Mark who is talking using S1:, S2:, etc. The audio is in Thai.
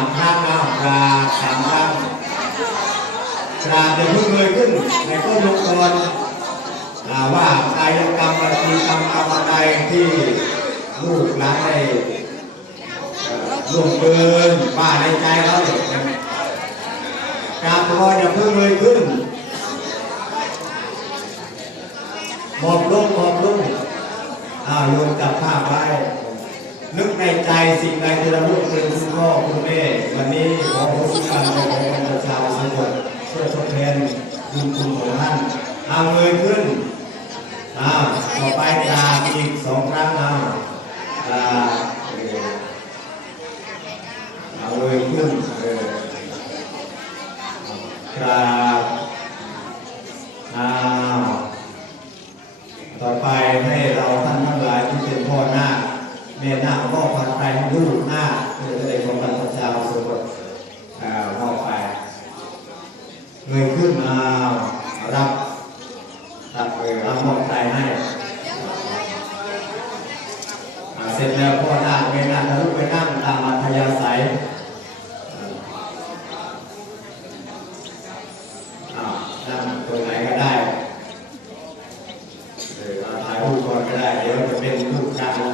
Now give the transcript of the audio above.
S1: ามครั้งนะกราบสามครั้งกราบจะพิ่งเลยขึ้นในต้นลงกรอ่าว่ากายกรรมวจีกรรมกรรมใดที่ลูกหลานได้เอ่อล่วงเกินบ้าในใจเขากราบพออย่าเพิ่งเลยขึ้นหมอบลงหมอบลงอ้าวโยนจับ นึกในใจสิ่งใดที่เราลูกเป็นคุณพ่อคุณแม่วันนี้ขอพระคุณการของประชาชนเพื่อทดแทนบุญคุณของท่านเอาเงยขึ้นอ้าวต่อไปกราบอีกสองครั้งเอากราเอาเงยขึ้นเออกรา รูปหน้าเป็นอะไรของพระพุทธเจ้าสมบทมองไปเงยขึ้นมารับรับเออรับมองใจให้เสร็จแล้วก็นั่งไปนั่งทะลุไปนั่งตามอัธยาศัยนั่งตัวไหนก็ได้หรือถ่ายรูปก่อนก็ได้ เดี๋ยวจะเป็นรูปการ